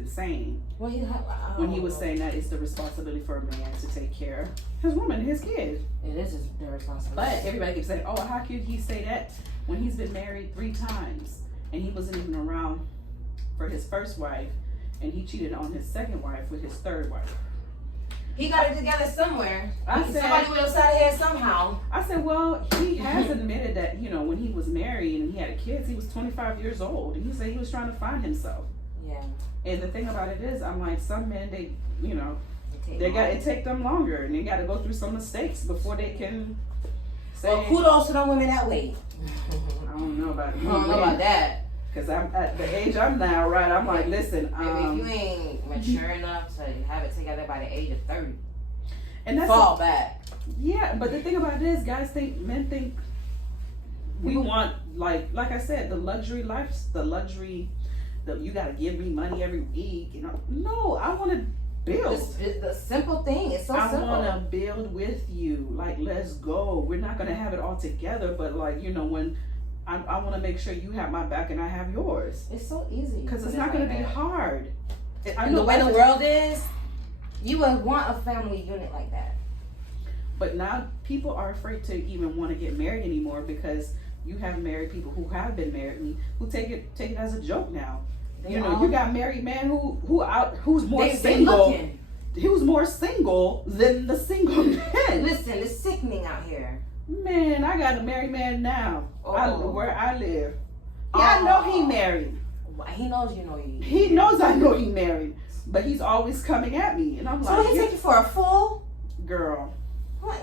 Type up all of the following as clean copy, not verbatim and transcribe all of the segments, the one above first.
insane. Well, when he was saying that it's the responsibility for a man to take care of his woman, his kid. It is their responsibility. But everybody keeps saying, "Oh, how could he say that when he's been married 3 times and he wasn't even around for his first wife, and he cheated on his second wife with his third wife?" He got it together somewhere. Somebody will upside his head somehow. I said, well, he has admitted that, when he was married and he had kids, he was 25 years old. And he said he was trying to find himself. Yeah. And the thing about it is, I'm like, some men, they got to take them longer. And they got to go through some mistakes before they can say. Well, kudos to them women that wait. I don't know about that. I don't know about that. Because I'm at the age I'm now, right? I'm like, listen. If you ain't mature enough to have it together by the age of 30, and that's fall back. Yeah, but the thing about it is, men think we want, like I said, the luxury life, you got to give me money every week. No, I want to build. The simple thing. It's so simple. I want to build with you. Like, let's go. We're not going to have it all together, but when I want to make sure you have my back and I have yours. It's so easy. Because it's not going to be hard. And the way the world is, you would want a family unit like that. But now people are afraid to even want to get married anymore because you have married people who have been married who take it as a joke now. You got married man who's more single. Who's more single than the single man. Listen, it's sickening out here. Man, I got a married man now. Where I live. Yeah, I know he married. He knows He knows I know he married. But he's always coming at me. And I'm like, so he take you for a fool? Girl. What?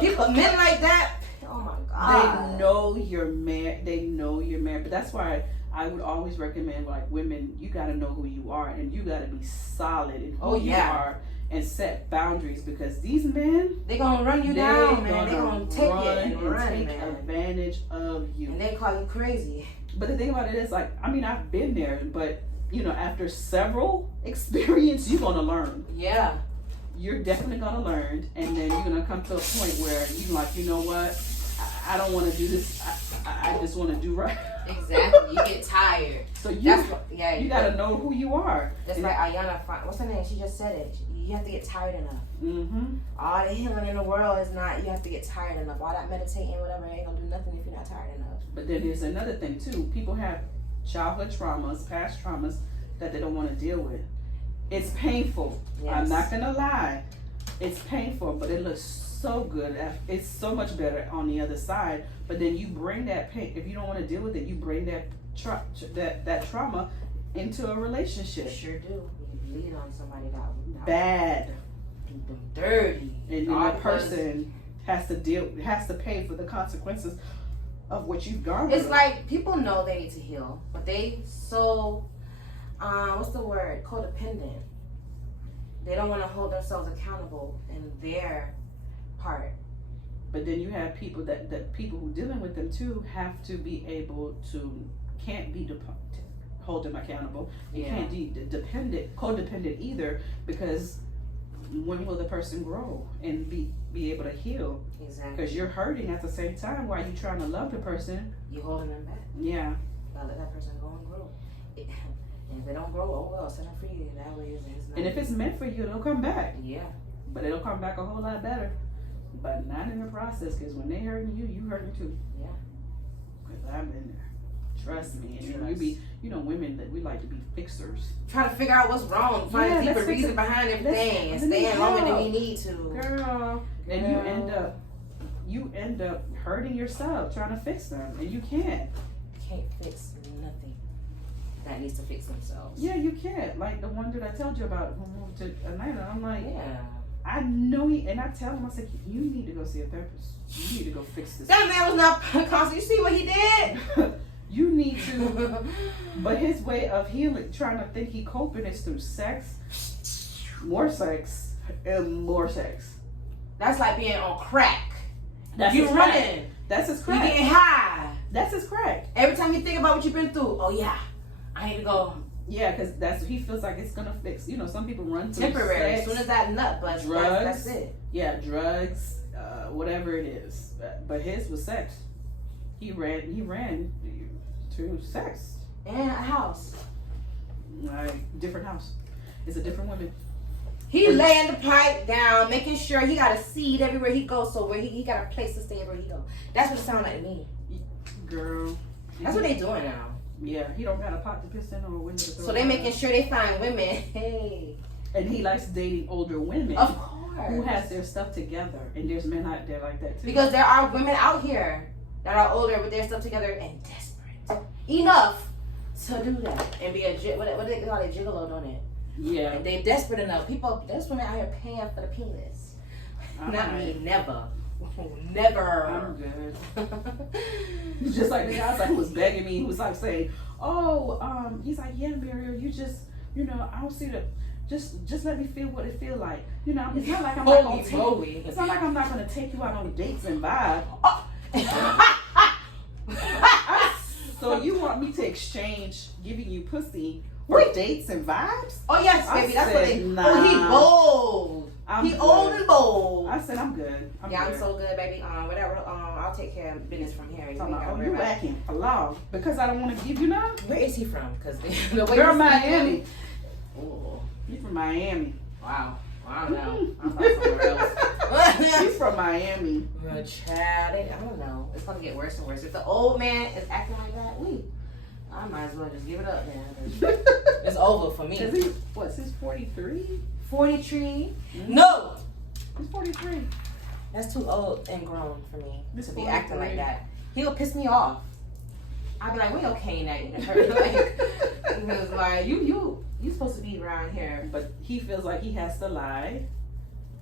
People, men like that, oh my God. They know you're married. But that's why I would always recommend, like, women, you got to know who you are. And you got to be solid in who you are. And set boundaries, because these men, they're going to run you down, man. They're going to take it and take advantage of you. And they call you crazy. But the thing about it is, like, I mean, I've been there, but, after several experiences, you're going to learn. Yeah. You're definitely going to learn. And then you're going to come to a point where you're like, you know what? I don't want to do this. I just want to do right. Exactly. You get tired. So you got to know who you are. Just like Ayana, what's her name? She just said it. You have to get tired enough. Mm-hmm. All the healing in the world is not, you have to get tired enough. All that meditating, whatever, ain't going to do nothing if you're not tired enough. But then there's another thing, too. People have childhood traumas, past traumas that they don't want to deal with. It's painful. Yes. I'm not going to lie. It's painful, but it looks so good. It's so much better on the other side. But then you bring that pain, if you don't want to deal with it, you bring that trauma into a relationship. You sure do. You lead on somebody that bad, dirty, and then that person has to pay for the consequences of what you've gone through. It's like people know they need to heal, but they what's the word? Codependent. They don't want to hold themselves accountable in their part. But then you have people that people who dealing with them too have to be able to hold them accountable. You can't be codependent either, because when will the person grow and be able to heal? Exactly. Because you're hurting at the same time while you're trying to love the person. You holding them back. Yeah. Gotta let that person go and grow. And if they don't grow, oh well, set them free. That way it's not. And if it's meant for you, it'll come back. Yeah. But it'll come back a whole lot better. But not in the process, because when they hurting you, you hurting too. Yeah. Because I've been there. Trust me. And you be, women that we like to be fixers. Try to figure out what's wrong. Find a deeper reason behind everything. And stay in longer than we need to. Girl. And you end up hurting yourself trying to fix them. And you can't. Can't fix nothing. That needs to fix themselves. Yeah, you can't. Like the one that I told you about who moved to Atlanta. I'm like, yeah. I know and I tell him, I said, you need to go see a therapist. You need to go fix this. That man was not constant. You see what he did? You need to. But his way of healing, trying to think he coping, is through sex, and more sex. That's like being on crack. That's you his running. Crack. That's his crack. You getting high. That's his crack. Every time you think about what you've been through, oh yeah, I need to go. Yeah, because he feels like it's gonna fix. Some people run to temporary. Sex, as soon as that nut busts, drugs. That's it. Yeah, drugs, whatever it is. But his was sex. He ran to sex and a house. Like, different house. It's a different woman. He laying the pipe down, making sure he got a seed everywhere he goes, so where he got a place to stay everywhere he goes. That's what it sounds like to me. Girl. That's what they doing now. Yeah, he don't got a pot to piss in or a window to throw. So they making sure they find women. Hey. And he likes dating older women. Of course. Who has their stuff together. And there's men out there like that too. Because there are women out here that are older with their stuff together and desperate enough to do that and be a what they call it, gigolo, don't it? Yeah. And they desperate enough. There's women out here paying for the penis. Not me, never. Never. I'm good. Just like the guy like, who was begging me, he was like saying, he's like, yeah, Muriel, you just, I don't see the, just let me feel what it feel like. It's not like I'm not gonna take. It's not like I'm not gonna take you out on dates and vibe. So you want me to exchange giving you pussy for dates and vibes? Oh yes, baby. That's what they. Nah. Oh, he bold. He good. old and bold. I said I'm good. I'm so good, baby. Whatever. I'll take care of business from here. You acting alone because I don't want to give you none. Where is he from? Because the way you're Miami. Oh, He's from Miami. Wow. I don't know. I'm from somewhere else. He's from Miami. Child, I don't know. It's gonna get worse and worse. If the old man is acting like that, I might as well just give it up then. It's over for me. He's 43? 43? No! He's 43. That's too old and grown for me He's to be 43. acting like that. He'll piss me off. I'll be like, where your cane at? Because like you supposed to be around here. But he feels like he has to lie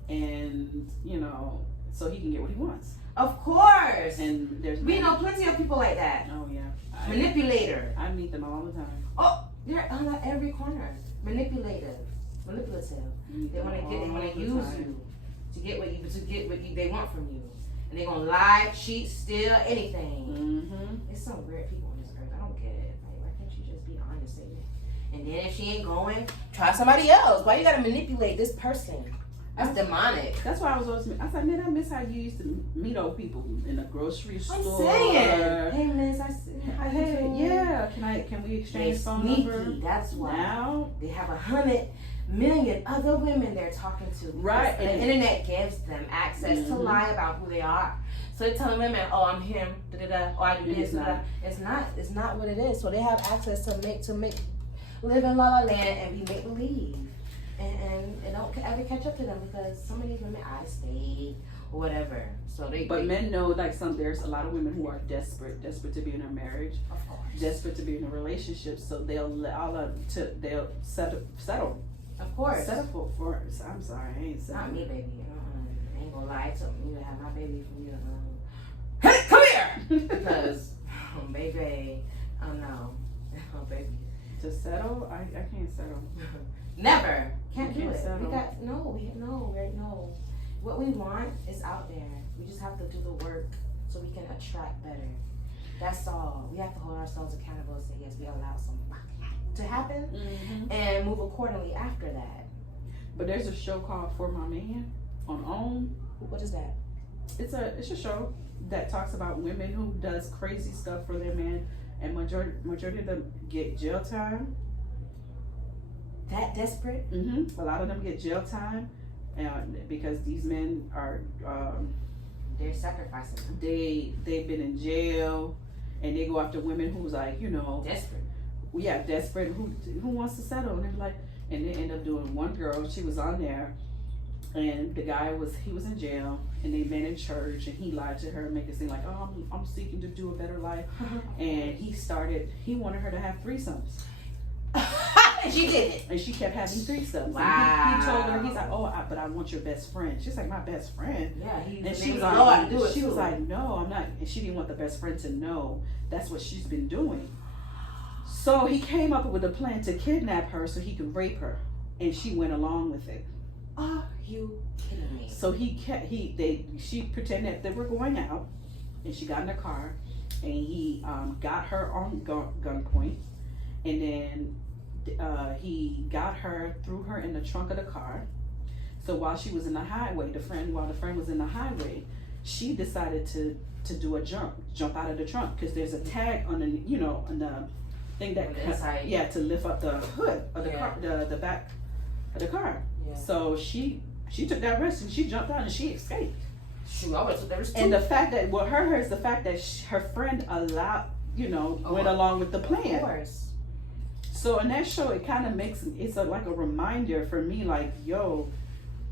and so he can get what he wants. Of course. And we know plenty of people like that. Oh yeah. Manipulator. I meet them all the time. Oh, they're on every corner. Manipulative. They want to use you to get what they want from you, and they're gonna lie, cheat, steal, anything. Mm-hmm. There's some weird people on this earth. I don't get it. Like, why can't you just be honest in it? And then if she ain't going, try somebody else. Why you gotta manipulate this person? That's demonic. That's why I was always. I said, man, I miss how you used to meet old people in a grocery store. I'm saying, hey miss, can we exchange phone sneaky. number? That's why now they have 100 million other women they're talking to. Right, and the internet gives them access to lie about who they are. So they're telling women, "Oh, I'm him. Oh, I do this." It's not what it is. So they have access to make live in la la land and be make believe. And it don't ever catch up to them because some of these women out of state or whatever. So men know there's a lot of women who are desperate to be in a marriage, of course, desperate to be in a relationship. So they'll settle. Of course, settle for. I'm sorry, I ain't not me, baby. I ain't gonna lie to me to have my baby from you. Hey, come here, because baby, no, baby. To settle, I can't settle. Never. Can't do it. Settle. We got no. What we want is out there. We just have to do the work so we can attract better. That's all. We have to hold ourselves accountable and say yes, we allow something to happen and move accordingly after that. But there's a show called For My Man on OWN. What is that? It's a show that talks about women who does crazy stuff for their man, and majority of them get jail time. That desperate? Mm-hmm. A lot of them get jail time, because these men are they're sacrificing them. They've been in jail, and they go after women who's like desperate. Yeah, desperate. Who wants to settle? And they're like, and they end up doing one girl. She was on there, and the guy was in jail, and they met in church, and he lied to her, and make it seem like, oh, I'm seeking to do a better life, and he wanted her to have threesomes. And she did it. And she kept having threesomes. Wow. And he told her, he's like, but I want your best friend. She's like, my best friend? Yeah. And she was like, no, I'm not. And she didn't want the best friend to know that's what she's been doing. So he came up with a plan to kidnap her so he could rape her. And she went along with it. Are you kidding me? So she pretended that they were going out, and she got in the car, and he got her on gunpoint, and then he got her, threw her in the trunk of the car. So while she was in the highway, while the friend was in the highway, she decided to do a jump out of the trunk, because there's a tag on the thing that inside. yeah, to lift up the hood of the car, the back of the car. Yeah. So she took that risk and she jumped out and she escaped. Shoot, I would have took that risk too. And the fact that what hurt her is the fact that her friend allowed, went along with the plan. Of course. So in that show, it kind of makes like a reminder for me, like, yo,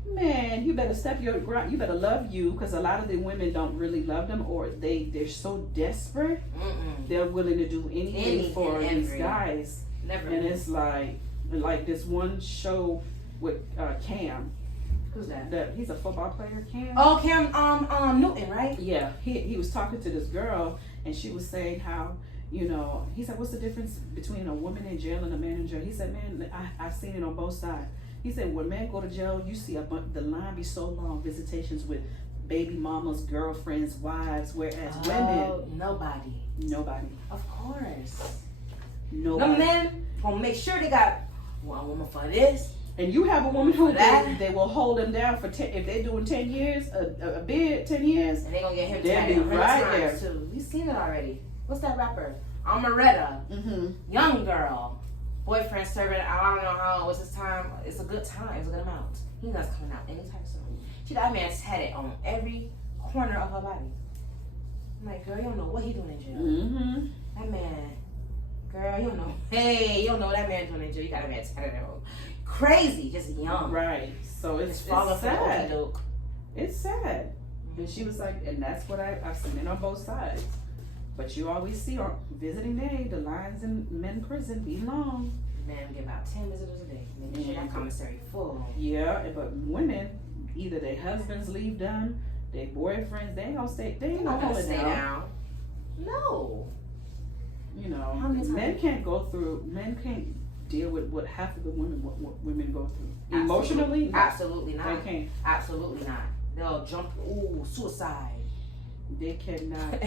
man, you better step your ground. You better love you, because a lot of the women don't really love them, or they're so desperate, they're willing to do anything for these guys. Never. And it's like this one show with Cam. Who's that? He's a football player, Cam. Oh, Cam Newton, right? Yeah, he was talking to this girl, and she was saying how, he said, what's the difference between a woman in jail and a man in jail? He said, man, I've seen it on both sides. He said, when men go to jail, you see the line be so long, visitations with baby mamas, girlfriends, wives, whereas women, nobody. Of course. Nobody. The men gonna make sure they got one woman for this. And you have a woman who they will hold them down for if they're doing 10 years, a bid 10 years. And they gonna get him they'll be right there too. We've seen it already. What's that rapper? Amaretta. Young girl. Boyfriend serving, I don't know how, what's his time? It's a good time. It's a good amount. He's not coming out anytime soon. She got a man tatted on every corner of her body. I'm like, girl, you don't know what he doing in jail. That man, girl, you don't know. Hey, you don't know what that man doing in jail. You got a man tatted on. Crazy, just young. Right. So it's sad. It's sad. And she was like, and that's what I've seen it on both sides. But you always see on visiting day, the lines in men prison be long. Men get about 10 visitors a day. They get that commissary full. Yeah, but women, either their husbands leave them, their boyfriends, they ain't gonna stay. They ain't gonna hold it down. No. Men can't go through. Men can't deal with what half of the women what women go through emotionally. Absolutely not. They can't. Absolutely not. They'll jump. Ooh, suicide. They cannot.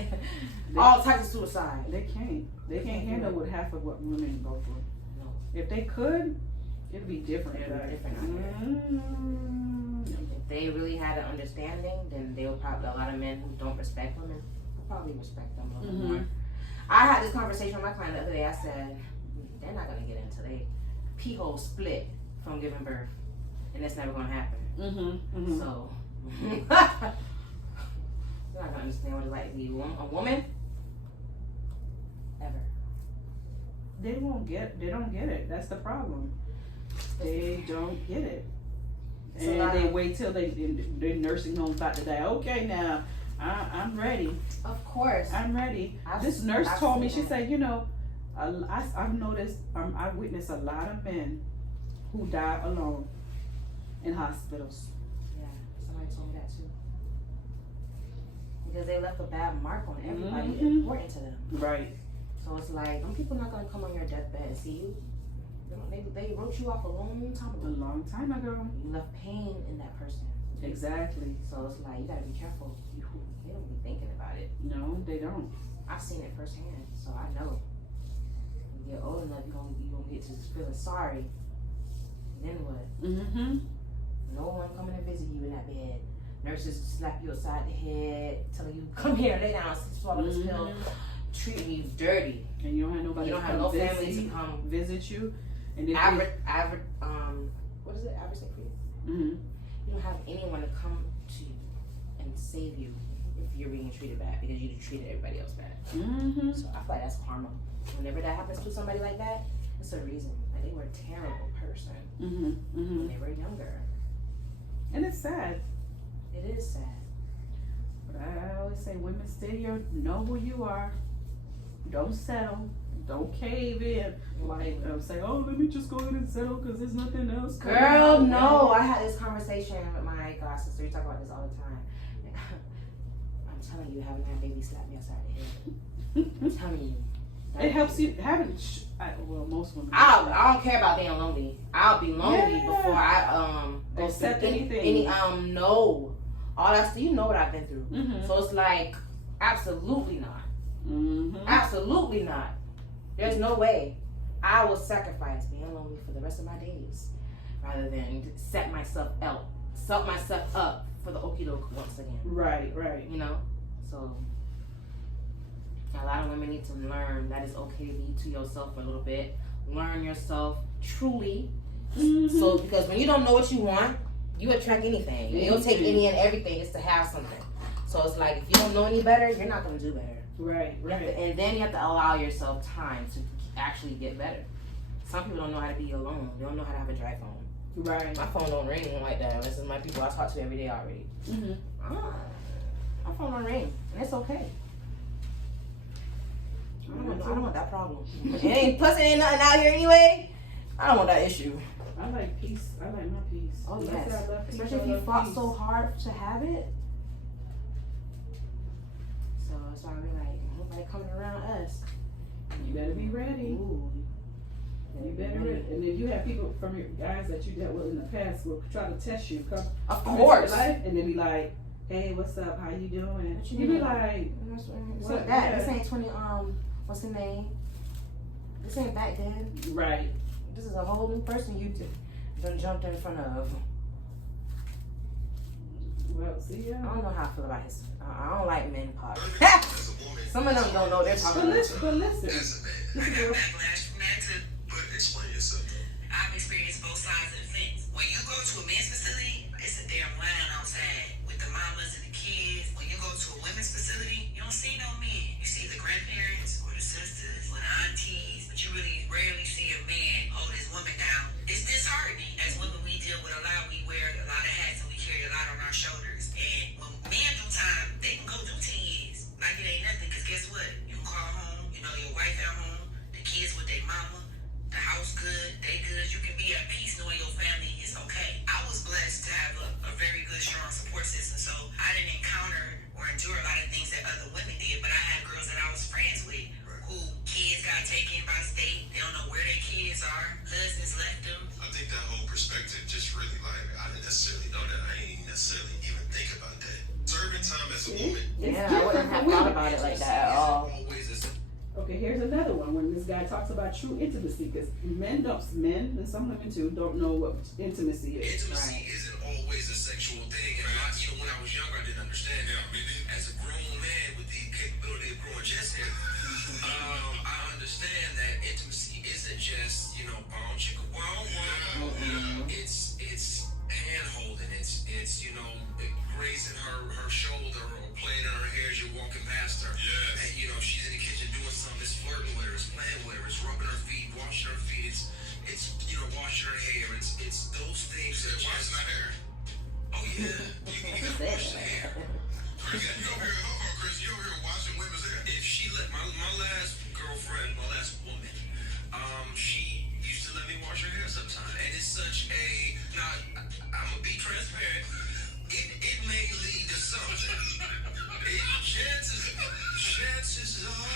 All types of suicide. They can't. They can't handle what half of what women go through. No. If they could, it'd be different. It'd be different. If they really had an understanding, then they'll probably, a lot of men who don't respect women will probably respect them a little more. I had this conversation with my client the other day. I said, they're not gonna get into they pee hole split from giving birth, and that's never gonna happen. So. You're not gonna understand what it's like to be a woman ever. They don't get it. That's the problem. They don't get it. And they wait till they're nursing home about to die. Okay, now I'm ready. Of course. I'm ready. This nurse told me, she said, I've noticed, I witnessed a lot of men who die alone in hospitals. Yeah, somebody told me that too. Because they left a bad mark on everybody important to them. Right. So it's like, them people not going to come on your deathbed and see you. They wrote you off a long time ago. A long time ago. You left pain in that person. Exactly. So it's like, you got to be careful. They don't be thinking about it. No, they don't. I've seen it firsthand, so I know. When you get old enough, you're gonna get to feeling sorry. Then what? No one coming to visit you in that bed. Nurses slap you upside the head, telling you, come here, lay down, swallow this pill, treating you dirty. And you don't have nobody. You don't have no family to come visit you. And what is it? Advocate. You don't have anyone to come to you and save you if you're being treated bad because you treated everybody else bad. So I feel like that's karma. Whenever that happens to somebody like that, it's a reason. Like they were a terrible person when they were younger. And it's sad. It is sad. But I always say, women, know who you are. Don't settle. Don't cave in. Like, say, oh, let me just go ahead and settle because there's nothing else. Girl, no. I had this conversation with my god sister. We talk about this all the time. I'm telling you, having that baby slap me upside the head. I'm telling you. It helps you having. Well, most women. I don't care about being lonely. I'll be lonely before I go accept anything. No. All that stuff, you know what I've been through. So it's like, absolutely not. Absolutely not. There's no way I will sacrifice being lonely for the rest of my days rather than set myself up for the okie doke once again. Right. You know? So A lot of women need to learn that it's okay to be to yourself for a little bit. Learn yourself truly. So because when you don't know what you want, you attract anything. You'll take any and everything just to have something. So it's like if you don't know any better, you're not gonna do better. Right. And then you have to allow yourself time to actually get better. Some people don't know how to be alone. They don't know how to have a dry phone. Right. My phone don't ring like that. This is my people I talk to every day already. My phone don't ring, and it's okay. I don't want that problem. Plus it ain't nothing out here anyway. I don't want that issue. I like peace. I like my peace. Oh yes. yes. I love peace. Especially if you fought so hard to have it. So it's why we're like, nobody coming around us. You better be ready. Ooh. You better ready. And if you have people from your guys that you dealt with in the past will try to test you, come of course, life, and they be like, "Hey, what's up? How you doing?" You be like, "What that? This ain't 20. What's the name? This ain't back then. Right. This is a whole new person you done jumped in front of." Well, see, I don't know how I feel about his. I don't like men pop. Some of them don't know they're talking about. But listen. I got backlash from that too. But explain yourself. I've experienced both sides of the fence. When you go to a men's facility, it's a damn line outside with the mamas and the kids. When you go to a women's facility, you don't see no men. You see the grandparents or the sisters or the aunties, but you really rarely see a man hold his woman down. It's disheartening. As women, we deal with a lot. We wear a lot of hats and we carry a lot on our shoulders. And when men do time, they can go do 10 years. Like it ain't nothing, because guess what? You can call home, you know your wife at home, the kids with their mama, the house good, they good. You can be at peace knowing your family is okay. I was blessed to have a very good, strong support system, so I didn't encounter or endure a lot of things that other women did, but I had girls that I was friends with who kids got taken by state. They don't know where their kids are. Husbands left them. I think that whole perspective just really I didn't necessarily know that. I ain't necessarily even think about that. Serving time as a woman. Yeah, I wouldn't have thought about it like that at all. Okay, here's another one when this guy talks about true intimacy, because men and some women too don't know what intimacy is. Intimacy isn't always a sexual thing, and when I was younger, I didn't understand that. As a grown man with the capability of growing chest hair, I understand that intimacy isn't just bow chicka wow wow. It's hand holding. It's grazing her shoulder or playing in her hair as you're walking past her. Yes. And she's in the kitchen doing something. It's flirting with her. It's playing with her. It's rubbing her feet, washing her feet. It's washing her hair. It's those things that washing her hair. Oh yeah. You gotta wash the hair. Chris, you over here washing women's hair. If she let my last girlfriend, my last woman, she used to let me wash her hair sometimes, and it's such a. Now I'm gonna be transparent. It may lead to something. Chances are.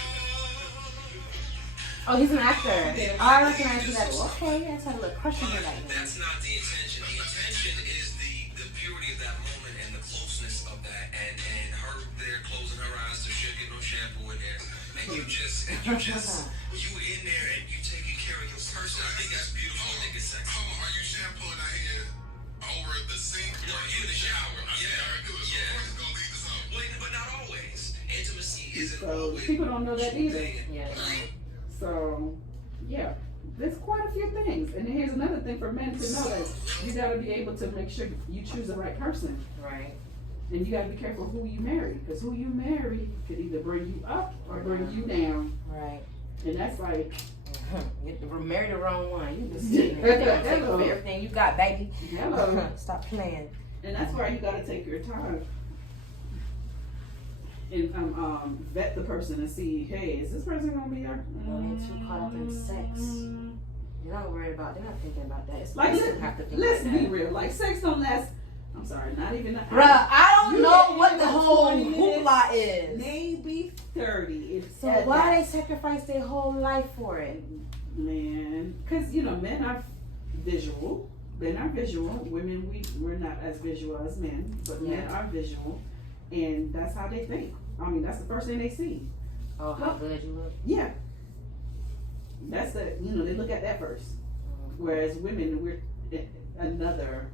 Oh, he's an actor. I recognize that. Okay, I just had a little crush on her right now. That's not the intention. The intention is the purity of that moment and the closeness of that, and her there closing her eyes so she get no shampoo in there, and you in there and you taking care of your person. I think that's beautiful. I think it's sexy. Are you shampooing out here over the sink? No, in the shower. But not always. Intimacy isn't always. People don't know that either. Yeah. So, yeah, there's quite a few things. And here's another thing for men to know, that you gotta be able to make sure you choose the right person. Right. And you gotta be careful who you marry, because who you marry could either bring you up or bring you down. Right. And that's like, you married the wrong one. You just sitting there. They gonna take over everything you got, baby. hello. Stop playing. And that's why you gotta take your time and vet the person and see, hey, is this person gonna be there? Don't get too caught up in sex. You're not worried about. They're not thinking about that. It's Like, let's like be that. real. Like, sex don't last. I'm sorry, not even. Bruh, I don't You know get what the whole 20 minutes, hoopla is. Maybe 30. It's So why they sacrifice their whole life for it? Man, because men are visual. Men are visual. Women, we're not as visual as men, but men are visual, and that's how they think. I mean, that's the first thing they see. Oh, how good you look. Yeah. That's they look at that first. Whereas women, we're another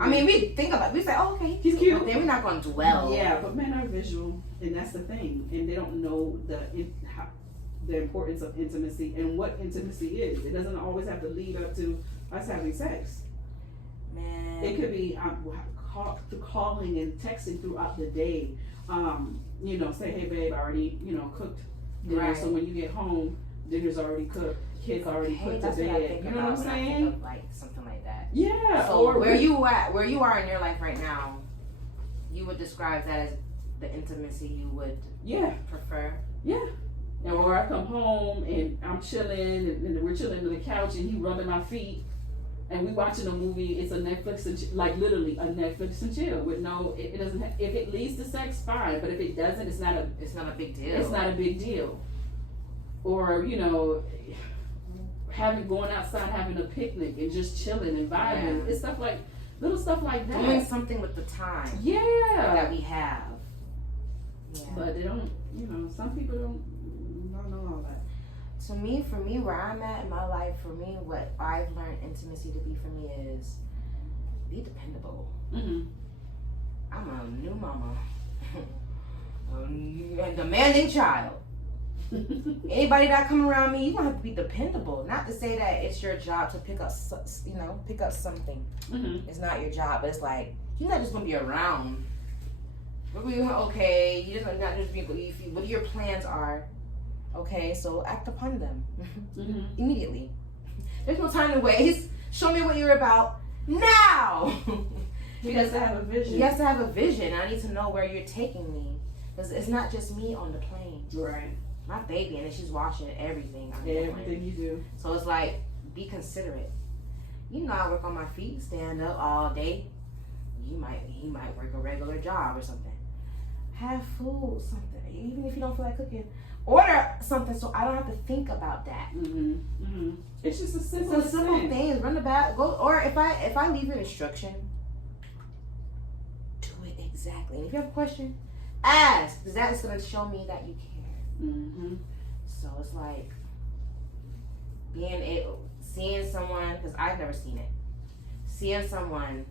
I mean, we think about it. We say, oh, okay, he's cute. But then we're not going to dwell. Yeah, but men are visual, and that's the thing. And they don't know the importance of intimacy and what intimacy is. It doesn't always have to lead up to us having sex. Man. It could be calling and texting throughout the day. You know, say, hey, babe, I already, you know, cooked dinner. Right. So when you get home, dinner's already cooked. Kids already put to That's what I bed. think You know about what I'm when I think saying? of, like, something like that. Yeah. So or where you are in your life right now, you would describe that as the intimacy you would prefer. Yeah. And or I come home and I'm chilling and we're chilling on the couch and he rubbing my feet and we watching a movie. It's a Netflix and like literally a Netflix and chill with no. It doesn't. If it leads to sex, fine. But if it doesn't, it's not a big deal. It's not a big deal. Or you know, going outside, having a picnic and just chilling and vibing. It's stuff like little stuff like that. Doing something with the time. Yeah. That we have. Yeah. But they don't. You know, some people don't know all that. For me, where I'm at in my life, what I've learned intimacy to be for me is be dependable. Mm-hmm. I'm a new mama, a demanding child. Anybody that come around me, you gonna have to be dependable. Not to say that it's your job to pick up something. Mm-hmm. It's not your job, but it's like you're not just gonna be around. Okay, you're just not just be. What your plans are. Okay, so act upon them immediately. There's no time to waste. Show me what you're about now. He has to have a vision. He has to have a vision. I need to know where you're taking me. Because it's not just me on the plane. Right. My baby, and then she's watching everything I'm Everything doing. you do. So it's like, be considerate. You know, I work on my feet, stand up all day. He might work a regular job or something. Have food, something. Even if you don't feel like cooking. Order something so I don't have to think about that. Mm-hmm. Mm-hmm. It's just a simple thing. Run the bath, go. Or if I leave you an instruction, do it exactly. And if you have a question, ask, because that is going to show me that you care. Mm-hmm. So it's like seeing someone, because I've never seen it. Seeing someone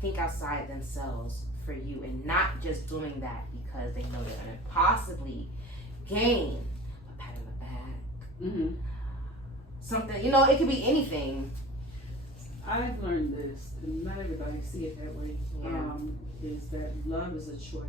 think outside themselves for you, and not just doing that because they know they're going to possibly gain a pat on the back. Mm-hmm. Something, it could be anything. I've learned this, and not everybody see it that way. Yeah. Is that love is a choice.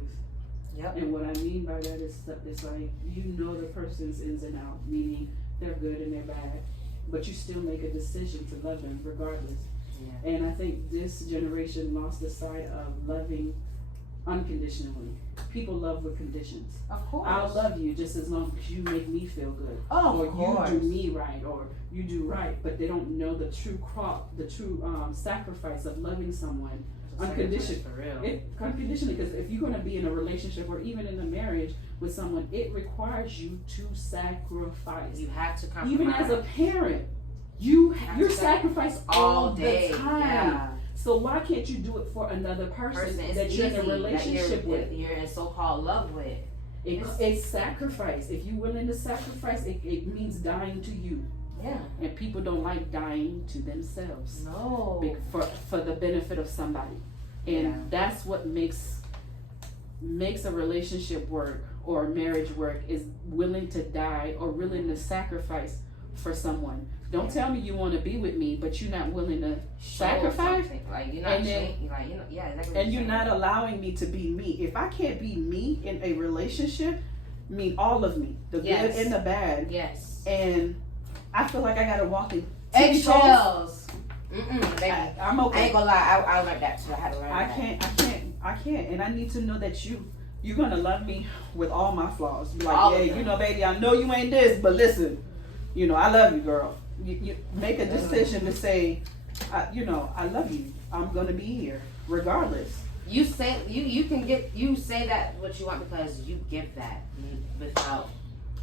Yep. And what I mean by that is it's like you know the person's ins and out, meaning they're good and they're bad, but you still make a decision to love them regardless. Yeah. And I think this generation lost the sight of loving unconditionally. People love with conditions. Of course. I'll love you just as long as you make me feel good. Oh, or of course. you do me right, or you do right. But they don't know the true sacrifice of loving someone unconditionally. For real. Unconditionally, because if you're going to be in a relationship or even in a marriage with someone, it requires you to sacrifice. You have to compromise. Even as a parent, you're sacrifice all day. the time. Yeah. So why can't you do it for another person that you're in a relationship with? You're in so-called love with. It's sacrifice. If you're willing to sacrifice, it means dying to you. Yeah. And people don't like dying to themselves. No. For the benefit of somebody. And that's what makes a relationship work or a marriage work, is willing to die or willing to sacrifice for someone. Don't tell me you want to be with me, but you're not willing to sacrifice. Like you're not exactly. And you're not allowing me to be me. If I can't be me in a relationship, all of me, the good and the bad. Yes. And I feel like I gotta walk in eggshells. Baby. I'm okay. I ain't gonna lie. I learned that too. I had to learn that. I can't. And I need to know that you're gonna love me with all my flaws. Be like, baby, I know you ain't this, but listen, I love you, girl. You make a decision to say, I love you. I'm gonna be here regardless. You say you say that what you want because you give that without.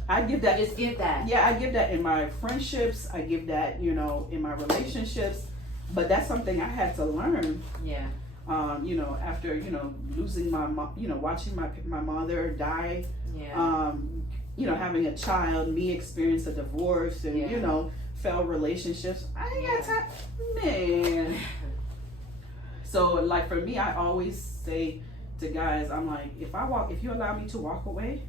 I give that. Just give that. Yeah, I give that in my friendships. I give that, in my relationships. But that's something I had to learn. Yeah. After losing my mom, watching my mother die. Yeah. Having a child, me experience a divorce, and failed relationships. I ain't got time, man. So like for me, I always say to guys, I'm like, if you allow me to walk away,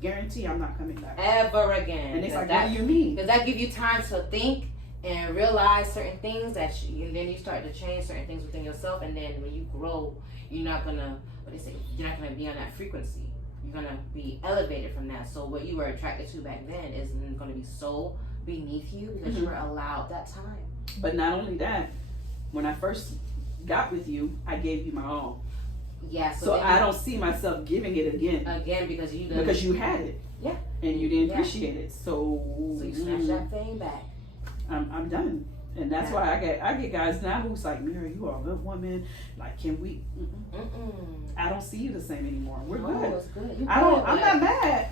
guarantee I'm not coming back ever again. And it's like, what do you mean? Because that gives you time to think and realize certain things and then you start to change certain things within yourself. And then when you grow, you're not gonna you're not gonna be on that frequency. You're gonna be elevated from that. So what you were attracted to back then isn't gonna be so beneath you because you were allowed that time. But not only that, when I first got with you, I gave you my all. Yeah. So I don't see myself giving it again. Because you had it. Yeah. And you didn't appreciate it. So you snatch that thing back. I'm done. And that's why I get guys now who's like, Mary, you are a good woman. Like, can we? I don't see you the same anymore. We're good. It's good. I'm not mad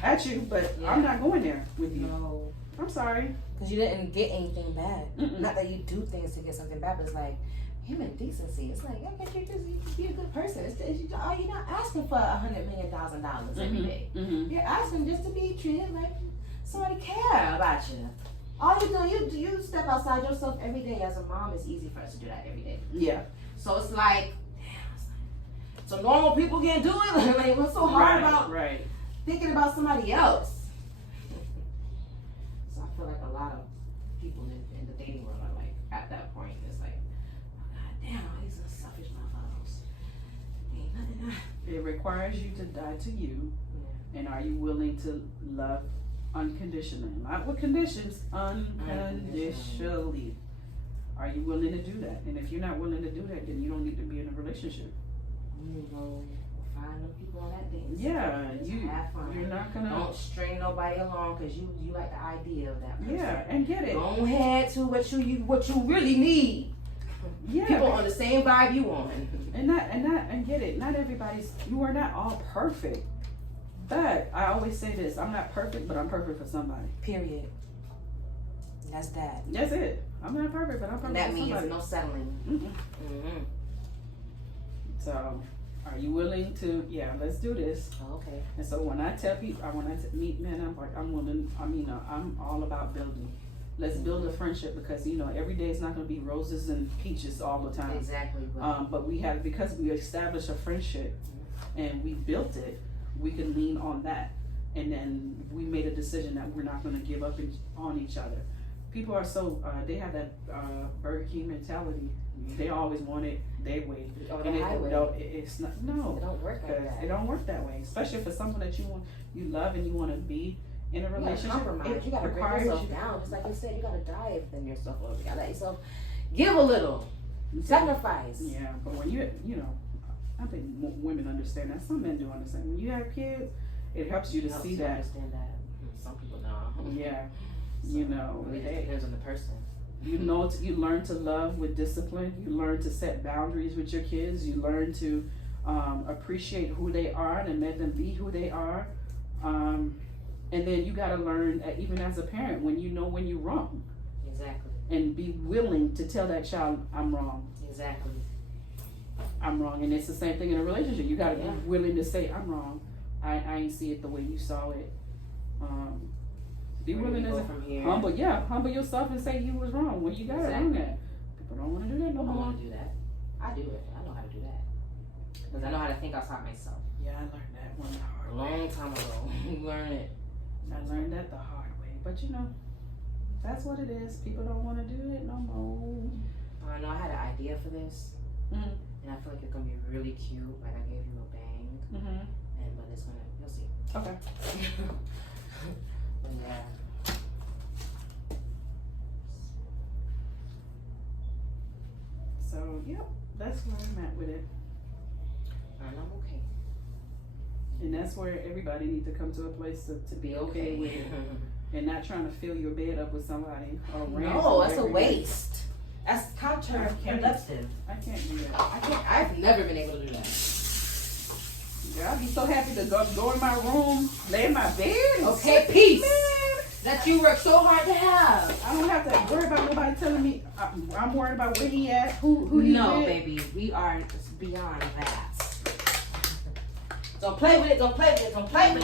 at you, but I'm not going there with you. No. I'm sorry. Because you didn't get anything bad. Not that you do things to get something bad, but it's like human decency. It's like, you just be a good person. You're not asking for $100 million every day. You're asking just to be treated like somebody care about you. All you do, you step outside yourself every day. As a mom, it's easy for us to do that every day. Yeah. So it's like, damn. So normal people can't do it. Like, what's so hard about thinking about somebody else? So I feel like a lot of people in the dating world are like at that point. It's like, oh, God damn, these are selfish motherfuckers. Ain't nothing. It requires you to die to you, and are you willing to love unconditionally? Not with conditions, unconditionally. Are you willing to do that? And if you're not willing to do that, then you don't need to be in a relationship. You go find them people on that date. Yeah, have fun. You're not gonna. Don't string nobody along because you like the idea of that person. Yeah, and get it. Go ahead to what you really need. Yeah, people on the same vibe you on. And get it. Not everybody's. You are not all perfect. But I always say this: I'm not perfect, but I'm perfect for somebody. Period. That's that. That's it. I'm not perfect, but I'm perfect and that for means somebody. no settling. So, are you willing to? Yeah, let's do this. Okay. And so when I tell people, when I meet men, I'm like, I'm willing. I'm all about building. Let's build a friendship because every day is not going to be roses and peaches all the time. Exactly. But because we established a friendship and we built it, we can lean on that. And then we made a decision that we're not going to give up on each other. People are so they have that Burger King mentality. They always want it their way. It's not. No, it don't work like that. It don't work that way. Especially for someone that you love and you want to be in a relationship. You gotta compromise. You gotta break yourself down. Just like you said, you gotta die within yourself. You gotta let yourself give a little, sacrifice. Yeah, but when I think women understand that. Some men do understand. When you have kids, it helps you to see that. Understand that. Some people don't. Yeah. It depends on the person. You learn to love with discipline. You learn to set boundaries with your kids. You learn to appreciate who they are and let them be who they are. And then you got to learn, even as a parent, when you're wrong. Exactly. And be willing to tell that child, I'm wrong. Exactly. I'm wrong. And it's the same thing in a relationship. You got to be willing to say, I'm wrong. I ain't see it the way you saw it. Be willing to humble yourself and say you was wrong when you got it wrong at. People don't want to do that no more. I don't want to do that. I do it. I know how to do that. Because I know how to think outside myself. Yeah, I learned that one the hard way. A long time ago. You learn it. I learned that the hard way. But that's what it is. People don't want to do it no more. I know I had an idea for this. And I feel like it's going to be really cute. Like I gave you a bang. But it's going to, you'll see. Okay. But yeah. So, yep, that's where I'm at with it. And I'm okay. And that's where everybody needs to come to a place to be okay with it. And not trying to fill your bed up with somebody. No, that's a waste. That's counterproductive. I can't do that. I've never been able to do that. Girl, I'd be so happy to go in my room, lay in my bed. Okay, peace. That you work so hard to have. I don't have to worry about nobody telling me. I'm worried about where he at, who he No, with. baby, we are beyond that. Don't play with it. Don't play with it. Don't play with it.